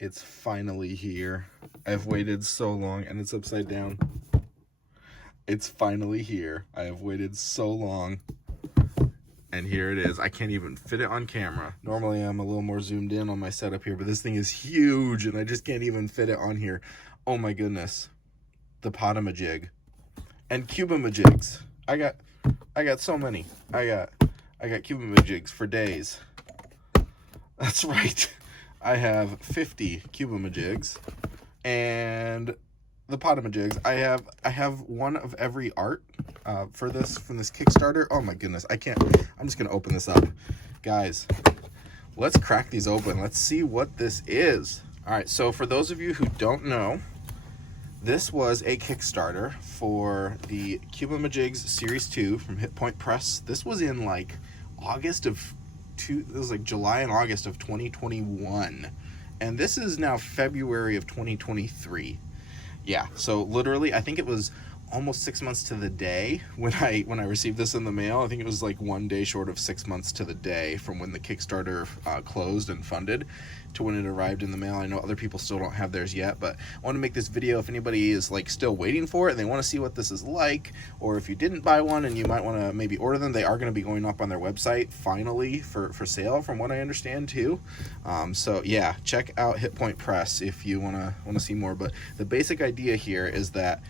It's finally here. I've waited so long, and it's upside down. It's finally here. I have waited so long, and here it is. I can't even fit it on camera. Normally I'm a little more zoomed in on my setup here, but this thing is huge, and I just can't even fit it on here. Oh my goodness. The Podamajig. And Cubeamajigs. I got so many. I got Cubeamajigs for days. That's right. I have 50 Cubeamajigs and the Podamajigs. I have one of every art for this from this Kickstarter. Oh my goodness, I can't. I'm just gonna open this up, guys. Let's crack these open. Let's see what this is. All right. So for those of you who don't know, this was a Kickstarter for the Cubeamajigs Series 2 from Hit Point Press. This was in like August of it was like July and August of 2021, and this is now February of 2023. Yeah, so literally I think it was almost 6 months to the day when I received this in the mail. I think it was like 1 day short of 6 months to the day from when the Kickstarter closed and funded to when it arrived in the mail. I know other people still don't have theirs yet, but I want to make this video if anybody is like still waiting for it and they want to see what this is like, or if you didn't buy one and you might want to maybe order them. They are going to be going up on their website finally for sale, from what I understand too. So yeah, check out Hit Point Press if you want to see more. But the basic idea here is that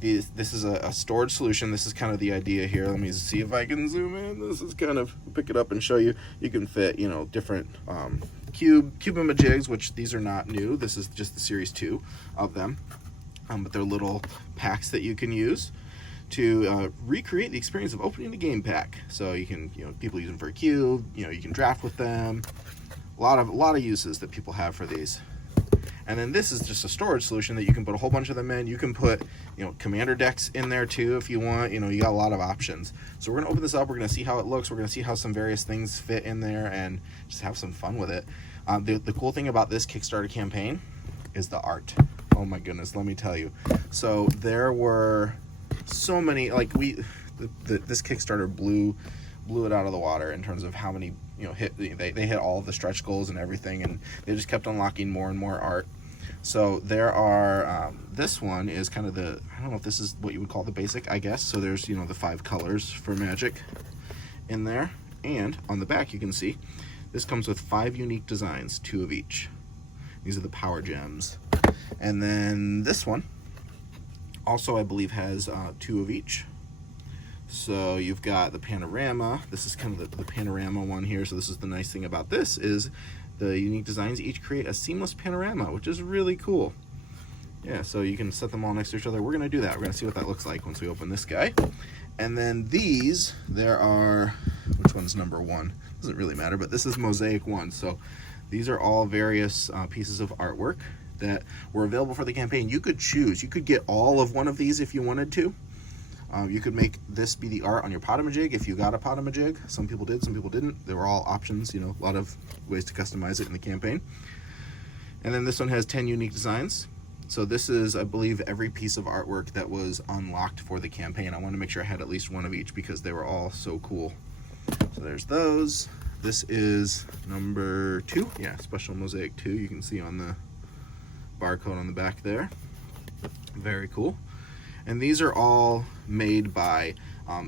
this is a storage solution. This is kind of the idea here. Let me see if I can zoom in. This is kind of, pick it up and show you. You can fit, you know, different Cubeamajigs, which these are not new. This is just the Series 2 of them. But they're little packs that you can use to recreate the experience of opening a game pack. So you can, you know, people use them for a cube. You know, you can draft with them. A lot of uses that people have for these. And then this is just a storage solution that you can put a whole bunch of them in. You can put, you know, commander decks in there too if you want. You know, you got a lot of options. So we're gonna open this up. We're gonna see how it looks. We're gonna see how some various things fit in there and just have some fun with it. The cool thing about this Kickstarter campaign is the art. Oh my goodness, let me tell you. So there were so many, like this Kickstarter blew it out of the water in terms of how many, you know, they hit all of the stretch goals and everything, and they just kept unlocking more and more art. So there are, this one is kind of I don't know if this is what you would call the basic, I guess. So there's, you know, the 5 colors for Magic in there. And on the back, you can see this comes with 5 unique designs, 2 of each. These are the power gems. And then this one also, I believe, has 2 of each. So you've got the Panorama. This is kind of the Panorama one here. So this is the nice thing about this is the unique designs each create a seamless panorama, which is really cool. Yeah, so you can set them all next to each other. We're gonna do that. We're gonna see what that looks like once we open this guy. And then these, there are, which one's number 1? Doesn't really matter, but this is Mosaic 1. So these are all various pieces of artwork that were available for the campaign. You could choose. You could get all of one of these if you wanted to. You could make this be the art on your Podamajig if you got a Podamajig. Some people did, some people didn't. They were all options, you know, a lot of ways to customize it in the campaign. And then this one has 10 unique designs. So this is, I believe, every piece of artwork that was unlocked for the campaign. I wanted to make sure I had at least one of each because they were all so cool. So there's those. This is number 2. Yeah, Special Mosaic 2. You can see on the barcode on the back there. Very cool. And these are all made by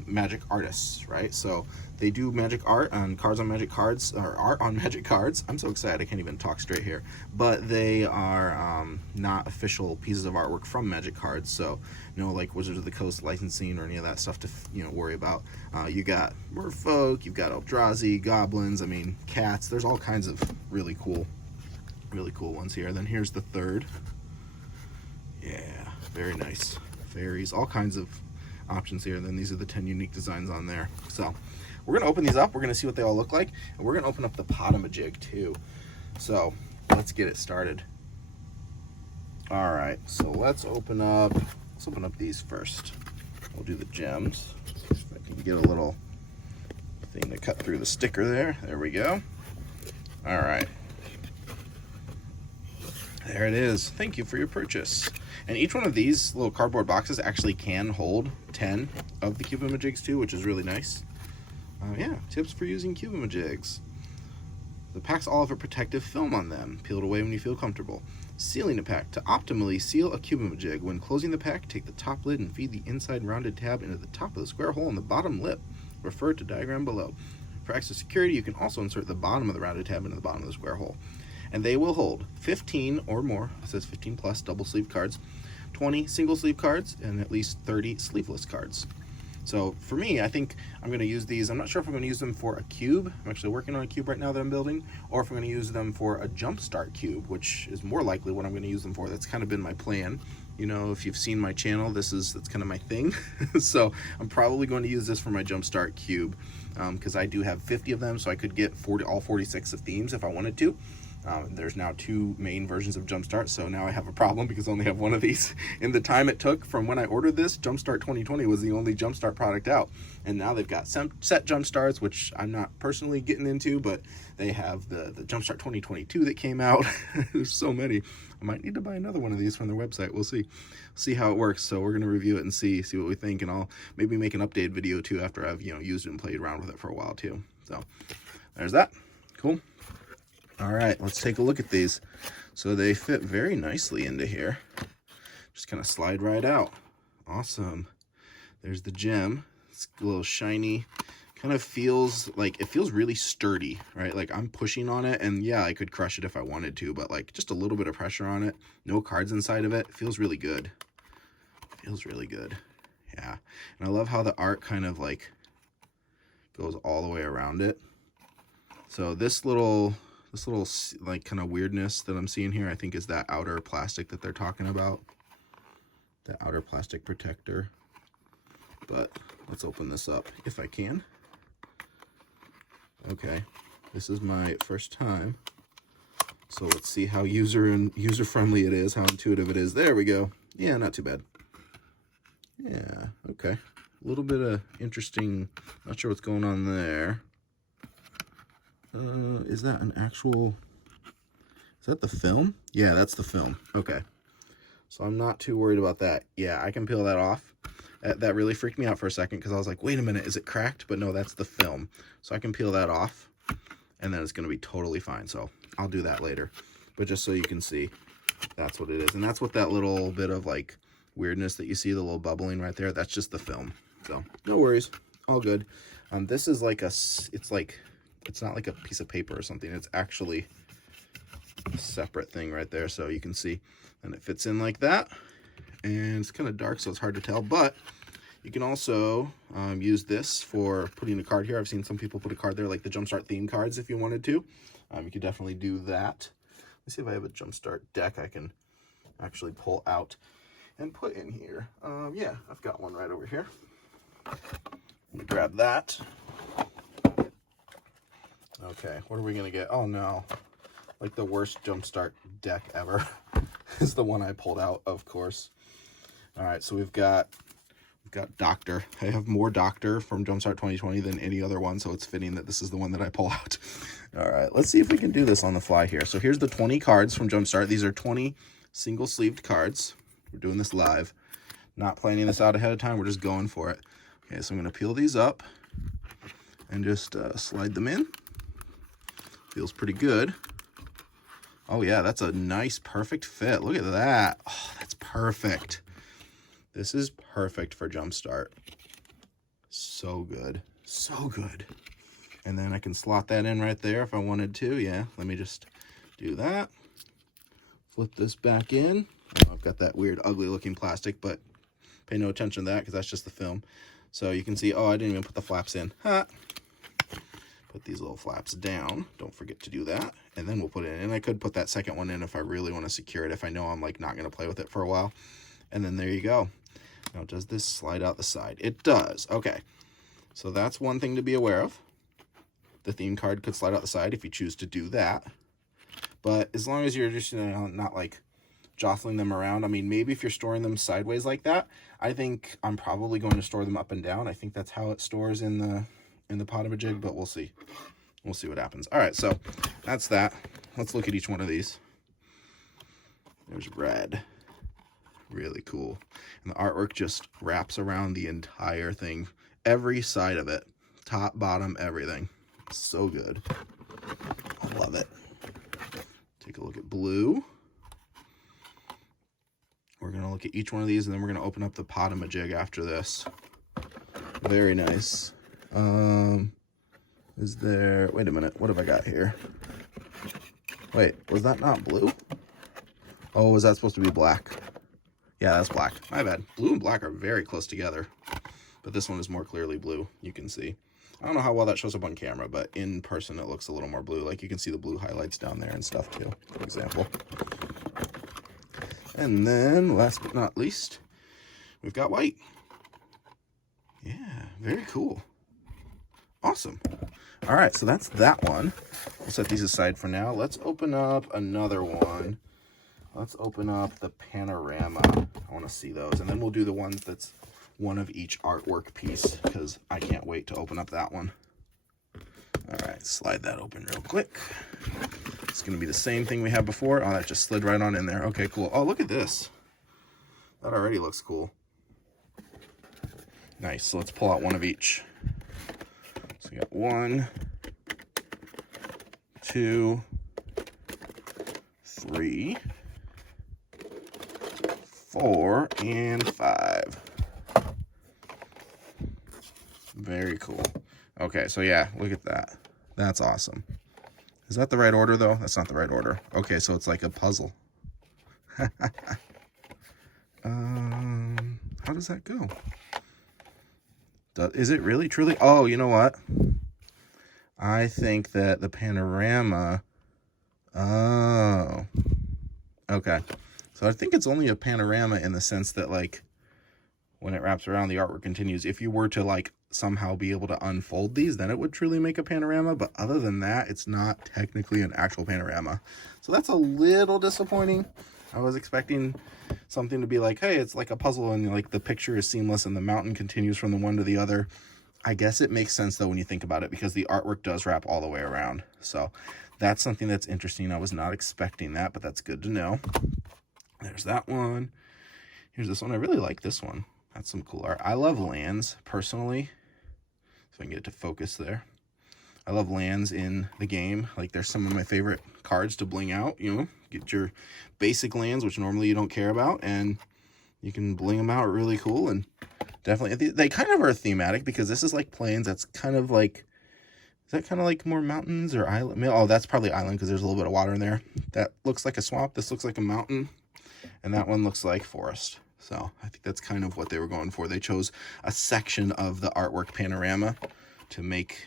Magic artists, right? So they do Magic art on cards on Magic cards, or art on Magic cards. I'm so excited I can't even talk straight here. But they are not official pieces of artwork from Magic cards. So no, like Wizards of the Coast licensing or any of that stuff to, you know, worry about. You got Merfolk, you've got Eldrazi, Goblins. I mean, cats. There's all kinds of really cool ones here. Then here's the third. Yeah, very nice. Fairies, all kinds of options here. And then these are the 10 unique designs on there. So we're gonna open these up. We're gonna see what they all look like, and we're gonna open up the Podamajig too. So let's get it started. All right, so let's open up these first. We'll do the gems. If I can get a little thing to cut through the sticker there. There we go. All right. There it is. Thank you for your purchase. And each one of these little cardboard boxes actually can hold 10 of the Cubeamajigs too, which is really nice. Yeah, tips for using Cubeamajigs. The packs all have a protective film on them. Peel it away when you feel comfortable. Sealing a pack. To optimally seal a Cubeamajig, when closing the pack, take the top lid and feed the inside rounded tab into the top of the square hole in the bottom lip. Refer to diagram below. For extra security, you can also insert the bottom of the rounded tab into the bottom of the square hole. And they will hold 15 or more, it says 15 plus, double sleeve cards, 20 single sleeve cards, and at least 30 sleeveless cards. So for me, I think I'm going to use these. I'm not sure if I'm going to use them for a cube. I'm actually working on a cube right now that I'm building, or if I'm going to use them for a jumpstart cube, which is more likely what I'm going to use them for. That's kind of been my plan. You know, if you've seen my channel, that's kind of my thing. So I'm probably going to use this for my jumpstart cube, because I do have 50 of them, so I could get all 46 of themes if I wanted to. There's now 2 main versions of Jumpstart, so now I have a problem because I only have one of these. In the time it took from when I ordered this, Jumpstart 2020 was the only Jumpstart product out, and now they've got set Jumpstarts, which I'm not personally getting into, but they have the Jumpstart 2022 that came out. There's so many. I might need to buy another one of these from their website. We'll see how it works. So we're going to review it and see what we think, and I'll maybe make an update video too after I've used it and played around with it for a while too. So there's that. Cool. All right, let's take a look at these. So they fit very nicely into here. Just kind of slide right out. Awesome. There's the gem. It's a little shiny. Kind of feels like, it feels really sturdy, right? Like I'm pushing on it, and yeah, I could crush it if I wanted to, but like just a little bit of pressure on it. No cards inside of it. It feels really good. Feels really good. Yeah. And I love how the art kind of like goes all the way around it. So this little like kind of weirdness that I'm seeing here, I think is that outer plastic that they're talking about. That outer plastic protector. But let's open this up if I can. Okay, this is my first time. So let's see how user-friendly it is, how intuitive it is. There we go. Yeah, not too bad. Yeah, okay. A little bit of interesting, not sure what's going on there. Is that an actual, is that the film? Yeah, that's the film. Okay. So I'm not too worried about that. Yeah, I can peel that off. That really freaked me out for a second because I was like, wait a minute, is it cracked? But no, that's the film. So I can peel that off and then it's going to be totally fine. So I'll do that later. But just so you can see, that's what it is. And that's what that little bit of like weirdness that you see, the little bubbling right there, that's just the film. So no worries, all good. This is like it's not like a piece of paper or something. It's actually a separate thing right there. So you can see, and it fits in like that. And it's kind of dark, so it's hard to tell. But you can also use this for putting a card here. I've seen some people put a card there, like the Jumpstart theme cards, if you wanted to. You could definitely do that. Let's see if I have a Jumpstart deck I can actually pull out and put in here. Yeah, I've got one right over here. Let me grab that. Okay, what are we gonna get? Oh no, like the worst Jumpstart deck ever is the one I pulled out, of course. All right, so we've got Doctor. I have more Doctor from Jumpstart 2020 than any other one, so it's fitting that this is the one that I pull out. All right, let's see if we can do this on the fly here. So here's the 20 cards from Jumpstart. These are 20 single-sleeved cards. We're doing this live. Not planning this out ahead of time. We're just going for it. Okay, so I'm going to peel these up and just slide them in. Feels pretty good. Oh yeah, that's a nice, perfect fit. Look at that. Oh, that's perfect. This is perfect for Jumpstart. So good. So good. And then I can slot that in right there if I wanted to. Yeah, let me just do that. Flip this back in. Oh, I've got that weird, ugly looking plastic, but pay no attention to that because that's just the film. So you can see, oh, I didn't even put the flaps in. Ha! Put these little flaps down. Don't forget to do that. And then we'll put it in. And I could put that second one in if I really want to secure it, if I know I'm like not going to play with it for a while. And then there you go. Now, does this slide out the side? It does. Okay. So that's one thing to be aware of. The theme card could slide out the side if you choose to do that. But as long as you're just not like jostling them around. I mean, maybe if you're storing them sideways like that, I think I'm probably going to store them up and down. I think that's how it stores in the Podamajig, but we'll see. We'll see what happens. All right, so that's that. Let's look at each one of these. There's red. Really cool. And the artwork just wraps around the entire thing. Every side of it. Top, bottom, everything. So good. I love Take a look at blue. We're going to look at each one of these, and then we're going to open up the Podamajig after this. Very nice. Is there... Wait a minute. What have I got here? Wait, was that not blue? Oh, was that supposed to be black? Yeah, that's black. My bad. Blue and black are very close together. But this one is more clearly blue, you can see. I don't know how well that shows up on camera, but in person it looks a little more blue. Like you can see the blue highlights down there and stuff too, for example. And then, last but not least, we've got white. Yeah, very cool. Awesome. All right, so that's that one. We'll set these aside for now. Let's open up another one. Let's open up the Panorama. I want to see those. And then we'll do the ones that's one of each artwork piece, because I can't wait to open up that one. All right, slide that open real quick. It's going to be the same thing we had before. Oh, that just slid right on in there. Okay, cool. Oh, look at this. That already looks cool. Nice. So let's pull out one of each. So we got 1, 2, 3, 4, and 5. Very cool. Okay, so yeah, look at that. That's awesome. Is that the right order, though? That's not the right order. Okay, so it's like a puzzle. How does that go? Is it really, truly? Oh, you know what? I think that the Panorama... Oh. Okay. So I think it's only a panorama in the sense that, like, when it wraps around, the artwork continues. If you were to, like, somehow be able to unfold these, then it would truly make a panorama. But other than that, it's not technically an actual panorama. So that's a little disappointing. I was expecting something to be like, hey, it's like a puzzle and like the picture is seamless and the mountain continues from the one to the other. I guess it makes sense though when you think about it, because the artwork does wrap all the way around. So that's something that's interesting. I was not expecting that, but that's good to know. There's that one. Here's this one. I really like this one. That's some cool art. I love lands personally. If I can get it to focus there. I love lands in the game. Like, they're some of my favorite cards to bling out, you know. Get your basic lands, which normally you don't care about, and you can bling them out really cool. And definitely, they kind of are thematic, because this is like plains. That's kind of like, is that kind of like more mountains or island? Oh, that's probably island, because there's a little bit of water in there. That looks like a swamp. This looks like a mountain. And that one looks like forest. So I think that's kind of what they were going for. They chose a section of the artwork panorama to make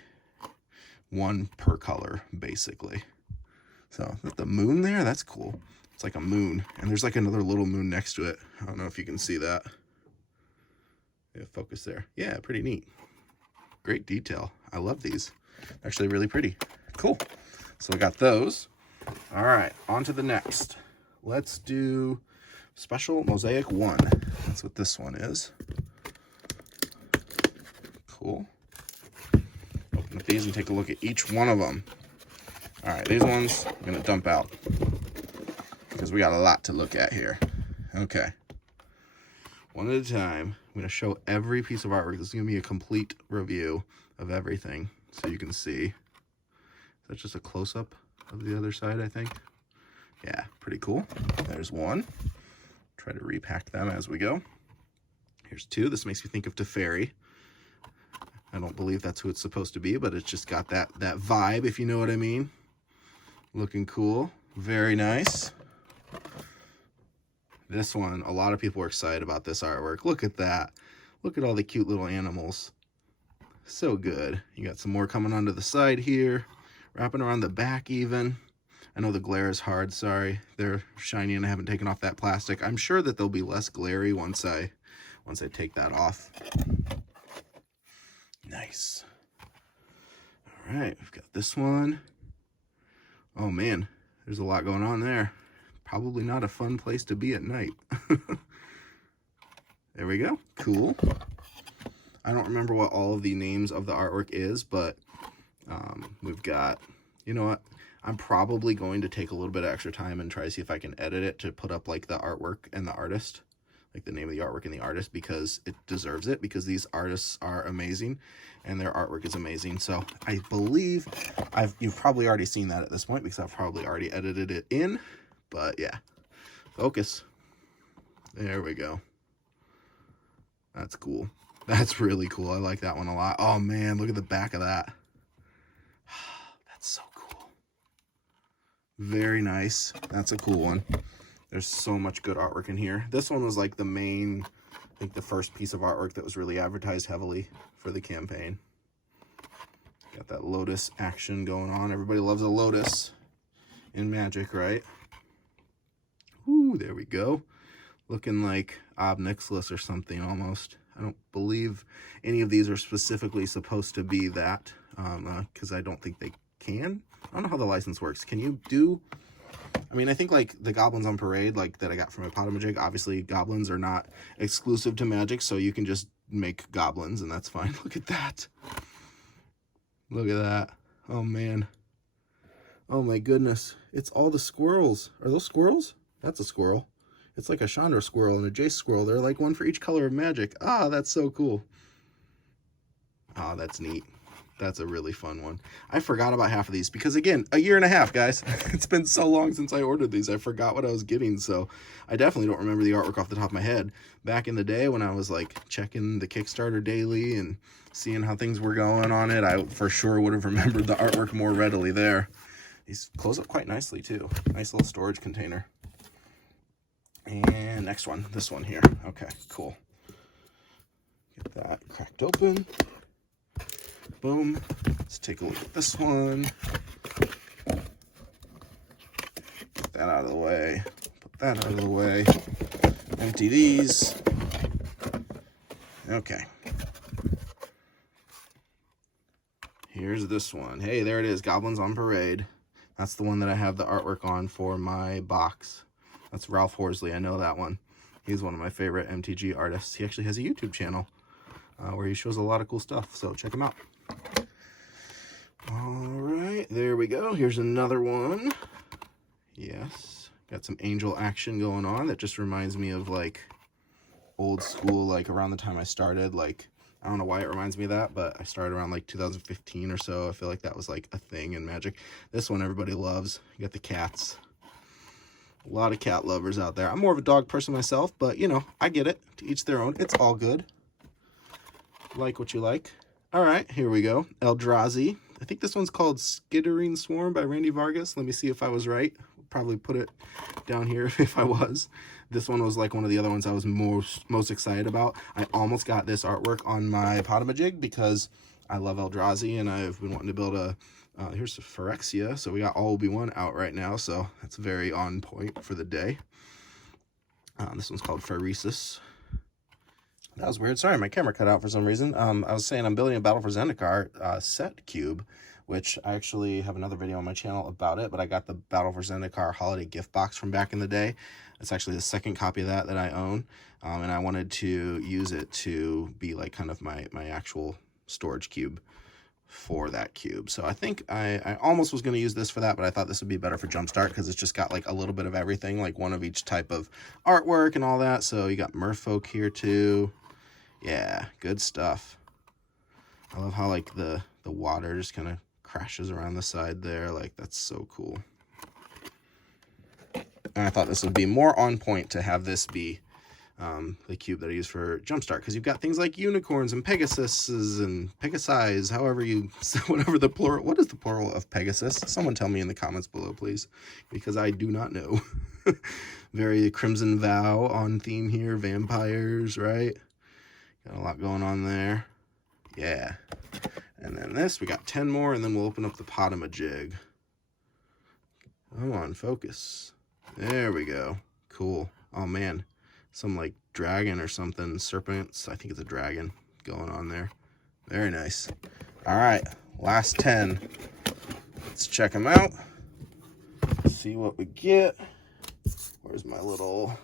one per color, basically. So the moon there, that's cool. It's like a moon, and there's like another little moon next to it. I don't know if you can see that. Yeah, focus there. Yeah, pretty neat. Great detail. I love these. Actually really pretty. Cool. So we got those. All right, on to the next. Let's do Special Mosaic 1. That's what this one is. Cool. Open up these and take a look at each one of them. All right, these ones I'm going to dump out because we got a lot to look at here. Okay. One at a time. I'm going to show every piece of artwork. This is going to be a complete review of everything so you can see. Is that just a close-up of the other side, I think? Yeah, pretty cool. There's one. Try to repack them as we go. Here's two. This makes me think of Teferi. I don't believe that's who it's supposed to be, but it's just got that vibe, if you know what I mean. Looking cool. Very nice. This one, a lot of people are excited about this artwork. Look at that. Look at all the cute little animals. So good. You got some more coming onto the side here. Wrapping around the back even. I know the glare is hard, sorry. They're shiny and I haven't taken off that plastic. I'm sure that they'll be less glary once I take that off. Nice. All right, we've got this one. Oh man, there's a lot going on there. Probably not a fun place to be at night. There we go, cool. I don't remember what all of the names of the artwork is, but we've got, you know what? I'm probably going to take a little bit of extra time and try to see if I can edit it to put up like the artwork and the artist. like the name of the artwork and the artist, because it deserves it, because these artists are amazing and their artwork is amazing. So I believe you've probably already seen that at this point, because I've probably already edited it in. But yeah, focus. There we go. That's cool. That's really cool. I like that one a lot. Oh man, look at the back of that. That's so cool. Very nice. That's a cool one. There's so much good artwork in here. This one was like the main, I think the first piece of artwork that was really advertised heavily for the campaign. Got that lotus action going on. Everybody loves a lotus in Magic, right? Ooh, there we go. Looking like Ob Nixilis or something almost. I don't believe any of these are specifically supposed to be that, because I don't think they can. I don't know how the license works. Can you do... I mean, I think like the Goblins on Parade, like that I got from a Podamajig, obviously Goblins are not exclusive to Magic, so you can just make Goblins and that's fine. Look at that. Look at that. Oh man. Oh my goodness. It's all the squirrels. Are those squirrels? That's a squirrel. It's like a Chandra squirrel and a Jace squirrel. They're like one for each color of Magic. Ah, that's so cool. Ah, that's neat. That's a really fun one. I forgot about half of these because, again, a year and a half, guys. It's been so long since I ordered these. I forgot what I was getting, so I definitely don't remember the artwork off the top of my head. Back in the day when I was, like, checking the Kickstarter daily and seeing how things were going on it, I for sure would have remembered the artwork more readily there. These close up quite nicely, too. Nice little storage container. And next one, this one here. Okay, cool. Get that cracked open. Boom. Let's take a look at this one. Put that out of the way. Put that out of the way. Empty these. Okay. Here's this one. Hey, there it is. Goblins on Parade. That's the one that I have the artwork on for my box. That's Ralph Horsley. I know that one. He's one of my favorite MTG artists. He actually has a YouTube channel where he shows a lot of cool stuff. So check him out. All right, there we go. Here's another one. Yes, got some angel action going on. That just reminds me of like old school, like around the time I started. Like, I don't know why it reminds me of that, but I started around like 2015 or so. I feel like that was like a thing in Magic. This one everybody loves. You got the cats. A lot of cat lovers out there. I'm more of a dog person myself, but you know, I get it. To each their own. It's all good. Like what you like. All right, here we go. Eldrazi. I think this one's called Skittering Swarm by Randy Vargas. Let me see if I was right. Probably put it down here if I was. This one was like one of the other ones I was most excited about. I almost got this artwork on my Podamajig because I love Eldrazi and I've been wanting to build a... here's Phyrexia. So we got all Obi-Wan out right now, so that's very on point for the day. This one's called Phyresis. That was weird. Sorry, my camera cut out for some reason. I was saying I'm building a Battle for Zendikar set cube, which I actually have another video on my channel about it, but I got the Battle for Zendikar holiday gift box from back in the day. It's actually the second copy of that I own, and I wanted to use it to be like kind of my actual storage cube for that cube. So I think I almost was going to use this for that, but I thought this would be better for Jumpstart because it's just got like a little bit of everything, like one of each type of artwork and all that. So you got Merfolk here too. Yeah, good stuff. I love how like the water just kind of crashes around the side there. Like, that's so cool. And I thought this would be more on point to have this be the cube that I use for Jumpstart, because you've got things like unicorns and Pegasuses and Pegasi, however you, whatever the plural, what is the plural of Pegasus? Someone tell me in the comments below, please, because I do not know. Very Crimson Vow on theme here, vampires, right? Got a lot going on there. Yeah. And then this, we got 10 more, and then we'll open up the Podamajig. Come on, focus. There we go. Cool. Oh, man. Some, like, dragon or something. Serpents. I think it's a dragon going on there. Very nice. All right. Last 10. Let's check them out. See what we get. Where's my little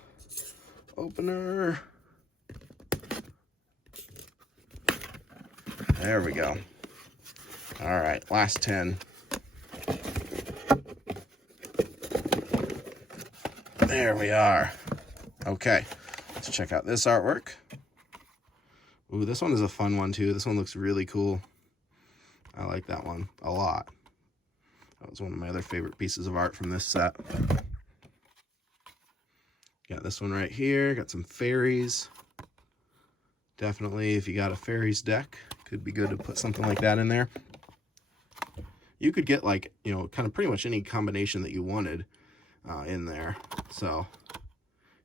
opener? There we go. All right, last 10. There we are. Okay, let's Let's check out this artwork. Ooh, this one is a fun one too. This one looks really cool. I like that one a lot. That was one of my other favorite pieces of art from this set. Got this one right here. Got some fairies. Definitely, if you got a fairies deck, could be good to put something like that in there. You could get like, you know, kind of pretty much any combination that you wanted in there. So,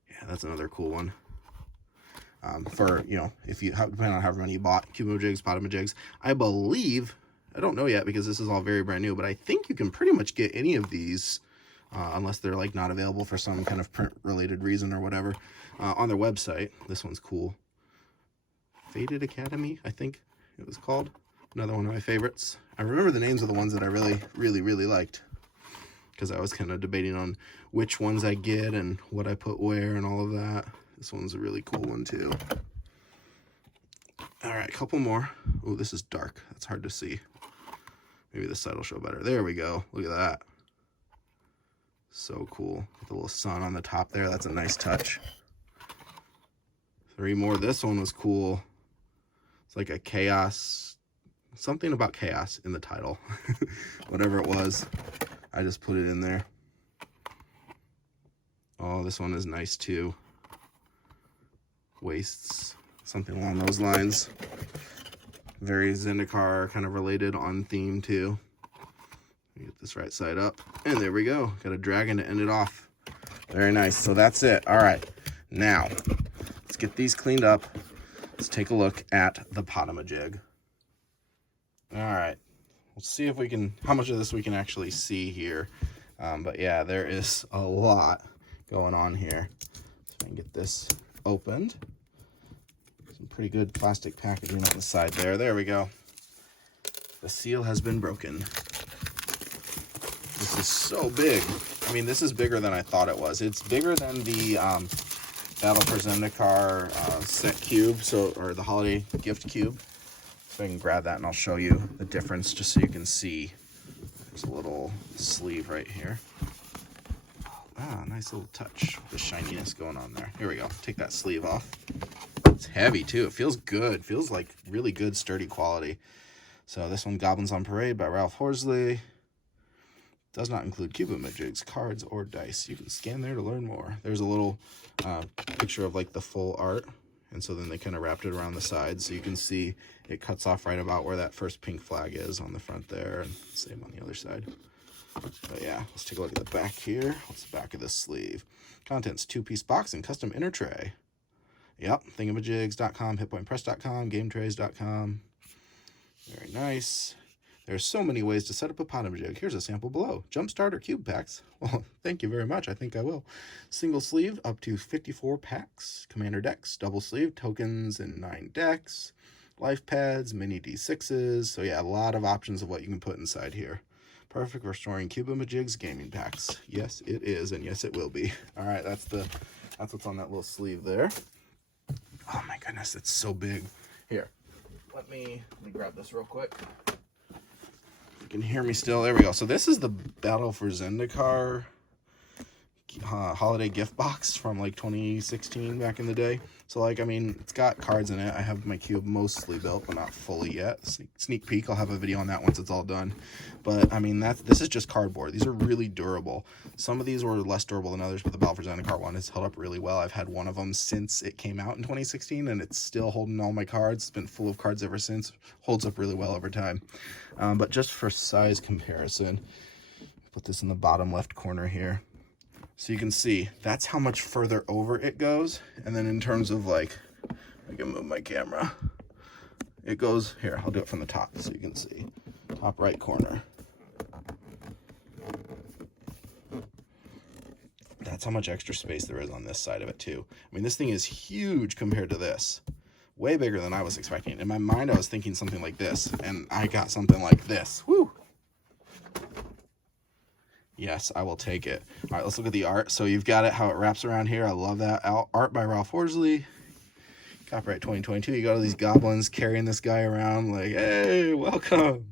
yeah, that's another cool one. For, you know, if you depending on however many you bought, Cubeamajigs, Podamajigs. I believe, I don't know yet because this is all very brand new, but I think you can pretty much get any of these, unless they're like not available for some kind of print related reason or whatever, on their website. This one's cool. Faded Academy, I think it was called. Another one of my favorites. I remember the names of the ones that I really liked, because I was kind of debating on which ones I get and what I put where and all of that. This one's a really cool one too. All right, a couple more. Oh, this is dark. That's hard to see. Maybe this side will show better. There we go. Look at that. So cool. With the little sun on the top there. That's a nice touch. 3 more. This one was cool. It's like a chaos, something about chaos in the title. Whatever it was, I just put it in there. Oh, this one is nice too. Wastes, something along those lines. Very Zendikar kind of related on theme too. Get this right side up, and there we go. Got a dragon to end it off. Very nice. So that's it. All right, now let's get these cleaned up. Let's take a look at the Podamajig. All right, let's see if we can, how much of this we can actually see here. But yeah, there is a lot going on here. So I can get this opened. Some pretty good plastic packaging on the side there. There we go. The seal has been broken. This is so big. I mean, this is bigger than I thought it was. It's bigger than the Battle for Zendikar set cube, or the holiday gift cube. So I can grab that and I'll show you the difference just so you can see. There's a little sleeve right here. Ah, nice little touch. The shininess going on there. Here we go. Take that sleeve off. It's heavy too. It feels good. Feels like really good, sturdy quality. So this one, Goblins on Parade by Ralph Horsley. Does not include Cubeamajigs, cards, or dice. You can scan there to learn more. There's a little picture of like the full art. And so then they kind of wrapped it around the side. So you can see it cuts off right about where that first pink flag is on the front there. And same on the other side. But yeah, let's take a look at the back here. What's the back of this sleeve? Contents, 2-piece box and custom inner tray. Yep, thingamajigs.com, hitpointpress.com, gametrays.com. Very nice. There's so many ways to set up a Podamajig. Here's a sample below. Jumpstart or cube packs. Well, thank you very much. I think I will. Single sleeve, up to 54 packs. Commander decks, double sleeve, tokens and 9 decks. Life pads, mini D6s. So yeah, a lot of options of what you can put inside here. Perfect for storing Cubeamajigs gaming packs. Yes, it is, and yes, it will be. All right, that's what's on that little sleeve there. Oh my goodness, it's so big. Here, let me grab this real quick. You can hear me still. There we go. So this is the Battle for Zendikar holiday gift box from like 2016 back in the day. So like, I mean, it's got cards in it. I have my cube mostly built, but not fully yet. Sneak peek, I'll have a video on that once it's all done. But I mean, this is just cardboard. These are really durable. Some of these were less durable than others, but the Battle for Zendikar one has held up really well. I've had one of them since it came out in 2016, and it's still holding all my cards. It's been full of cards ever since. Holds up really well over time. But just for size comparison, put this in the bottom left corner here. So you can see that's how much further over it goes. And then in terms of like, I can move my camera. It goes here. I'll do it from the top so you can see. Top right corner. That's how much extra space there is on this side of it too. I mean, this thing is huge compared to this. Way bigger than I was expecting. In my mind, I was thinking something like this, and I got something like this. Woo! Yes, I will take it. All right, let's look at the art. So you've got it, how it wraps around here. I love that. Art by Ralph Horsley. Copyright 2022. You got all these goblins carrying this guy around like, hey, welcome.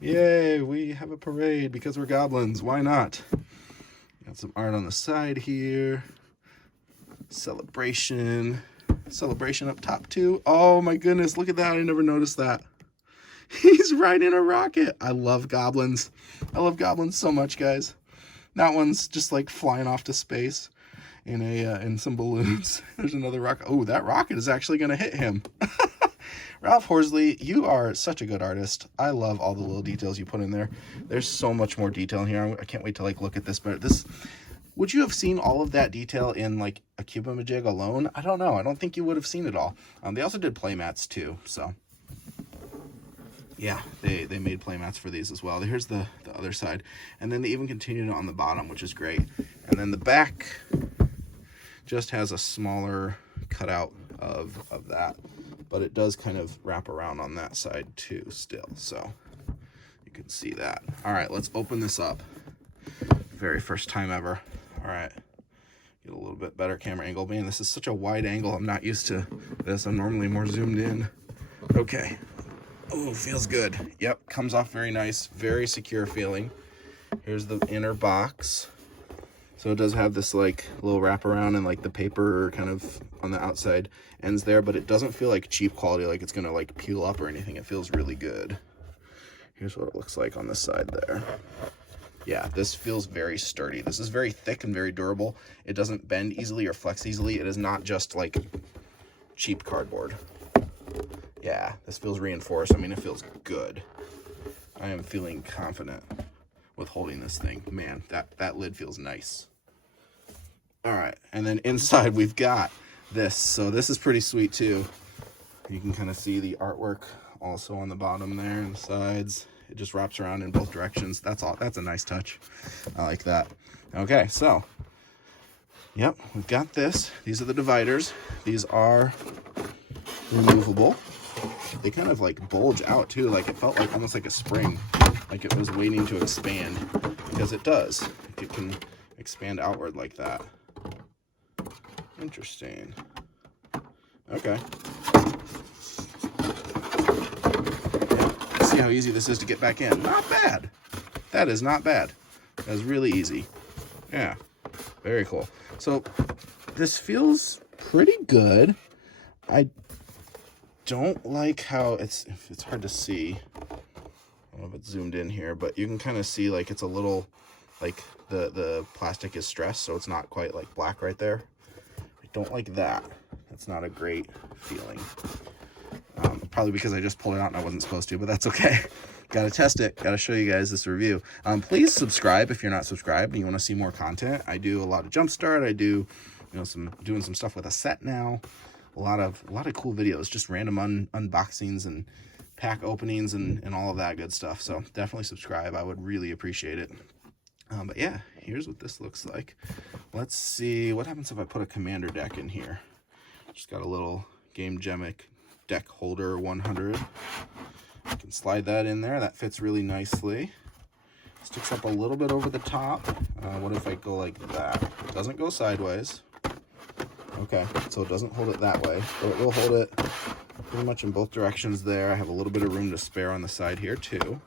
Yay, we have a parade because we're goblins. Why not? Got some art on the side here. Celebration up top too. Oh my goodness, look at that. I never noticed that. He's riding a rocket. I love goblins. I love goblins so much, guys. That one's just like flying off to space in some balloons. There's another rocket. Oh, that rocket is actually going to hit him. Ralph Horsley, you are such a good artist. I love all the little details you put in there. There's so much more detail in here. I can't wait to like look at this. But would you have seen all of that detail in like a Cubeamajig alone? I don't know. I don't think you would have seen it all. They also did playmats too, so yeah, they made playmats for these as well. Here's the other side, and then they even continued on the bottom, which is great. And then the back just has a smaller cutout of that, but it does kind of wrap around on that side too still, so you can see that. All right, let's open this up. Very first time ever. All right, get a little bit better camera angle. Man, this is such a wide angle. I'm not used to this. I'm normally more zoomed in. Okay. Oh, feels good. Yep, comes off very nice. Very secure feeling. Here's the inner box. So it does have this like little wraparound, and like the paper kind of on the outside ends there, but it doesn't feel like cheap quality, like it's gonna like peel up or anything. It feels really good. Here's what it looks like on this side there. Yeah, this feels very sturdy. This is very thick and very durable. It doesn't bend easily or flex easily. It is not just like cheap cardboard. Yeah, this feels reinforced. I mean, it feels good. I am feeling confident with holding this thing. Man, that lid feels nice. All right, and then inside we've got this. So this is pretty sweet too. You can kind of see the artwork also on the bottom there and the sides. It just wraps around in both directions. That's all. That's a nice touch. I like that. Okay, so yep, we've got this. These are the dividers. These are removable. They kind of like bulge out too, like it felt like almost like a spring, like it was waiting to expand, because it does. It can expand outward like that. Interesting. Okay. Yeah. See how easy this is to get back in. Not bad. That is not bad. That is really easy. Yeah. Very cool. So this feels pretty good. I don't like how it's hard to see. I don't know if it's zoomed in here, but you can kind of see like it's a little like the plastic is stressed, so it's not quite like black right there. I don't like that. That's not a great feeling. Probably because I just pulled it out and I wasn't supposed to, but that's okay. Gotta test it. Gotta show you guys this review. Please subscribe if you're not subscribed and you want to see more content. I do a lot of Jumpstart. I do, doing some stuff with a set now. A lot of cool videos, just random unboxings and pack openings and all of that good stuff. So definitely subscribe. I would really appreciate it. But yeah, here's what this looks like. Let's see what happens if I put a commander deck in here. Just got a little Game Gemic deck holder 100. I can slide that in there. That fits really nicely. Sticks up a little bit over the top. What if I go like that? It doesn't go sideways. Okay, so it doesn't hold it that way, but it will hold it pretty much in both directions there. I have a little bit of room to spare on the side here too,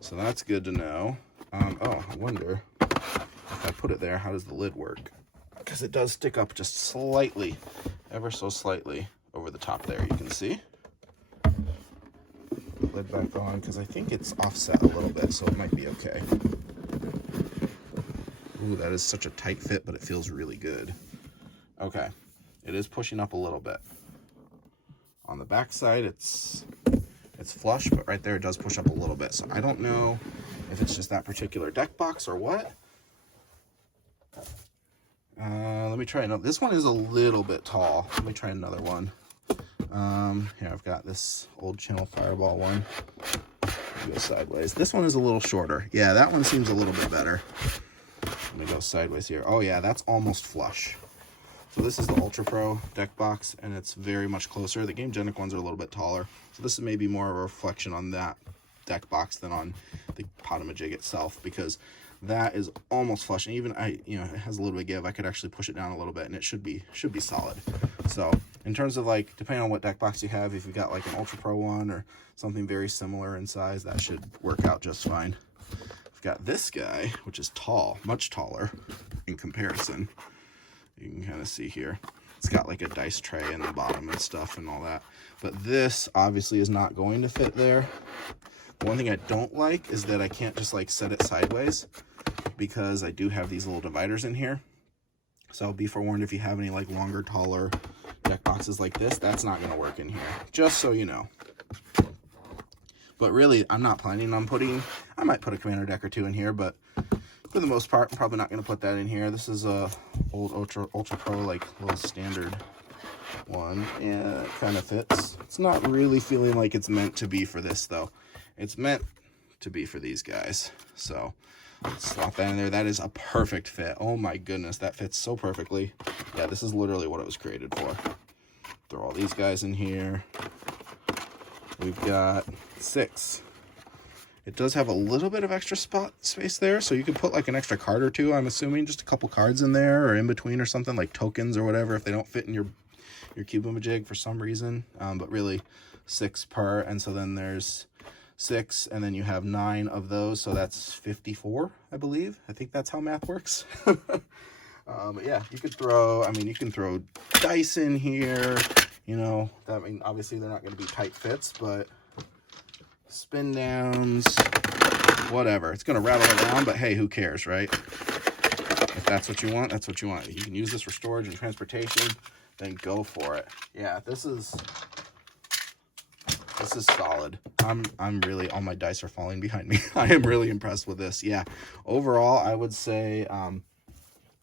so that's good to know. Oh, I wonder if I put it there, how does the lid work? Because it does stick up just slightly, ever so slightly over the top there, you can see. Lid back on, because I think it's offset a little bit, so it might be okay. Ooh, that is such a tight fit, but it feels really good. Okay, it is pushing up a little bit. On the back side, it's flush, but right there it does push up a little bit. So I don't know if it's just that particular deck box or what. Let me try another. This one is a little bit tall. Let me try another one. Here, I've got this old Channel Fireball one. Go sideways. This one is a little shorter. Yeah, that one seems a little bit better. Let me go sideways here. Oh yeah, that's almost flush. So this is the Ultra Pro deck box, and it's very much closer. The Game Genic ones are a little bit taller, so this is maybe more of a reflection on that deck box than on the Podamajig itself, because that is almost flush, and even it has a little bit of give. I could actually push it down a little bit, and it should be solid. So in terms of like, depending on what deck box you have, if you've got like an Ultra Pro one or something very similar in size, that should work out just fine. I've got this guy, which is tall, much taller in comparison. You can kind of see here. It's got like a dice tray in the bottom and stuff and all that. But this obviously is not going to fit there. One thing I don't like is that I can't just like set it sideways, because I do have these little dividers in here. So be forewarned, if you have any like longer, taller deck boxes like this, that's not going to work in here, just so you know. But really, I'm not planning on I might put a commander deck or two in here, but for the most part, I'm probably not going to put that in here. This is a old Ultra Pro, like little standard one. Yeah, it kind of fits. It's not really feeling like it's meant to be for this, though. It's meant to be for these guys. So let's slot that in there. That is a perfect fit. Oh my goodness, that fits so perfectly. Yeah, this is literally what it was created for. Throw all these guys in here. We've got 6. It does have a little bit of extra space there, so you could put like an extra card or two, I'm assuming, just a couple cards in there or in between or something, like tokens or whatever, if they don't fit in your Cubeamajig for some reason. But really 6 per, and so then there's 6, and then you have 9 of those, so that's 54, I believe. I think that's how math works. But yeah, you could throw, I mean, you can throw dice in here, you know. I mean, obviously they're not going to be tight fits, but spin downs, whatever. It's going to rattle around, but hey, who cares, right? If that's what you want, that's what you want. You can use this for storage and transportation, then go for it. Yeah, this is solid. I'm really, all my dice are falling behind me. I am really impressed with this. Yeah, overall, I would say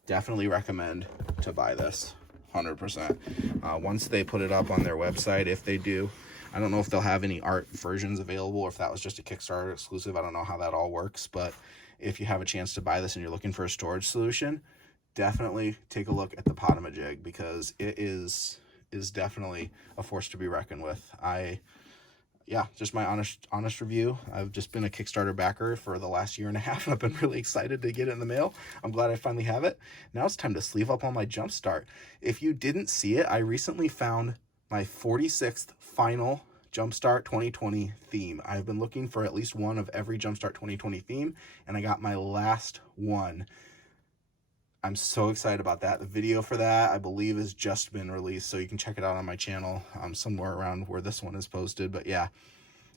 definitely recommend to buy this 100%. Once they put it up on their website, if they do, I don't know if they'll have any art versions available, or if that was just a Kickstarter exclusive. I don't know how that all works, but if you have a chance to buy this and you're looking for a storage solution, definitely take a look at the Podamajig, because it is definitely a force to be reckoned with. Yeah, just my honest review. I've just been a Kickstarter backer for the last year and a half. I've been really excited to get it in the mail. I'm glad I finally have it. Now it's time to sleeve up on my Jumpstart. If you didn't see it, I recently found my 46th final Jumpstart 2020 theme. I've been looking for at least one of every Jumpstart 2020 theme, and I got my last one. I'm so excited about that. The video for that, I believe, has just been released, so you can check it out on my channel, somewhere around where this one is posted. But yeah,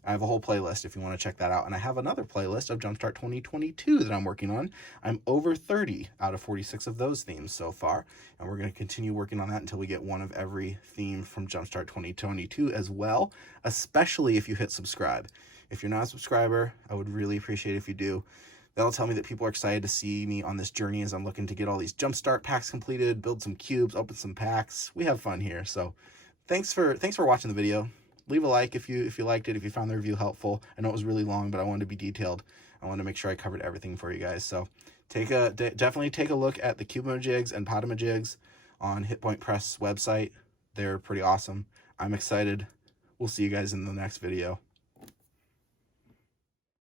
I have a whole playlist if you want to check that out. And I have another playlist of Jumpstart 2022 that I'm working on. I'm over 30 out of 46 of those themes so far, and we're going to continue working on that until we get one of every theme from Jumpstart 2022 as well, especially if you hit subscribe. If you're not a subscriber, I would really appreciate it if you do. That'll tell me that people are excited to see me on this journey as I'm looking to get all these Jumpstart packs completed, build some cubes, open some packs. We have fun here. So thanks for watching the video. Leave a like if you liked it, if you found the review helpful. I know it was really long, but I wanted to be detailed. I wanted to make sure I covered everything for you guys. So definitely take a look at the Cubeamajigs and Podamajigs on Hit Point Press website. They're pretty awesome. I'm excited. We'll see you guys in the next video.